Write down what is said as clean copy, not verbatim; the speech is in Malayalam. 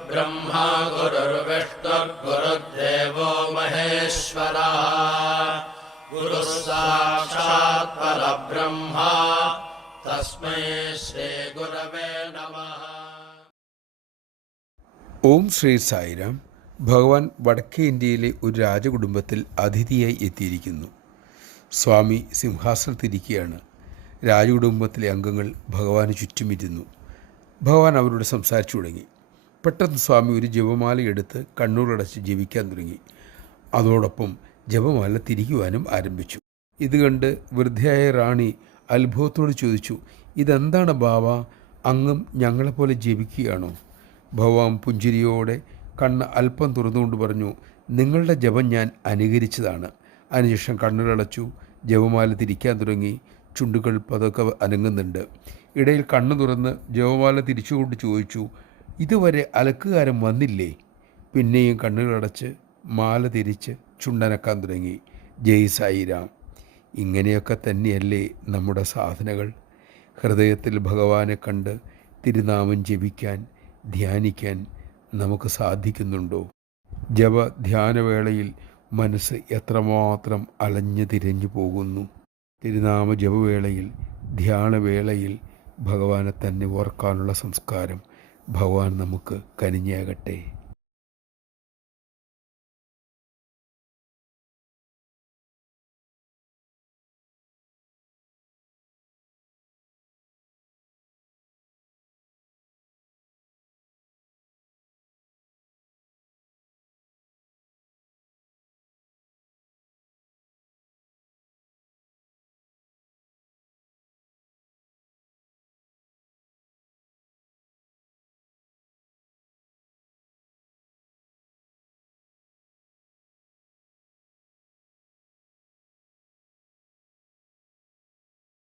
गुरुर्ब्रह्मा गुरुर्विष्णुर्गुरुर्देवो महेश्वरः गुरुः साक्षात् परब्रह्म तस्मै श्रीगुरवे नमः. ഓം ശ്രീ സായിരാം. ഭഗവാൻ വടക്കേ ഇന്ത്യയിലെ ഒരു രാജകുടുംബത്തിൽ അതിഥിയായി എത്തിയിരിക്കുന്നു. സ്വാമി സിംഹാസനത്തിരിക്കുകയാണ്. രാജകുടുംബത്തിലെ അംഗങ്ങൾ ഭഗവാന് ചുറ്റുമിരുന്നു. ഭഗവാൻ അവരോട് സംസാരിച്ചു തുടങ്ങി. പെട്ടെന്ന് സ്വാമി ഒരു ജപമാല എടുത്ത് കണ്ണുകളടച്ച് ജപിക്കാൻ തുടങ്ങി. അതോടൊപ്പം ജപമാല തിരിക്കുവാനും ആരംഭിച്ചു. ഇത് കണ്ട് വൃദ്ധയായ റാണി അത്ഭുതത്തോട് ചോദിച്ചു, ഇതെന്താണ് ബാവ, അങ്ങും ഞങ്ങളെപ്പോലെ ജപിക്കുകയാണോ? ഭഗവാൻ പുഞ്ചിരിയോടെ കണ്ണ് അല്പം തുറന്നുകൊണ്ട് പറഞ്ഞു, നിങ്ങളുടെ ജപം ഞാൻ അനുകരിച്ചതാണ്. അതിനുശേഷം കണ്ണുകളടച്ചു, ജപമാല തിരിക്കാൻ തുടങ്ങി. ചുണ്ടുകൾ പതുക്കെ അനങ്ങുന്നുണ്ട്. ഇടയിൽ കണ്ണു തുറന്ന് ജപമാല തിരിച്ചുകൊണ്ട് ചോദിച്ചു, ഇതുവരെ അലക്കുകാരൻ വന്നില്ലേ? പിന്നെയും കണ്ണുകളടച്ച് മാല തിരിച്ച് ചുണ്ടനക്കാൻ തുടങ്ങി. ജയ് സായിരാം. ഇങ്ങനെയൊക്കെ തന്നെയല്ലേ നമ്മുടെ സാധനകൾ? ഹൃദയത്തിൽ ഭഗവാനെ കണ്ട് തിരുനാമം ജപിക്കാൻ, ധ്യാനിക്കാൻ നമുക്ക് സാധിക്കുന്നുണ്ടോ? ജപ ധ്യാനവേളയിൽ മനസ്സ് എത്രമാത്രം അലഞ്ഞു തിരിഞ്ഞു പോകുന്നു. തിരുനാമ ജപവേളയിൽ, ധ്യാനവേളയിൽ ഭഗവാനെ തന്നെ ഓർക്കാനുള്ള സംസ്കാരം ഭഗവാൻ നമുക്ക് കനിഞ്ഞാകട്ടെ.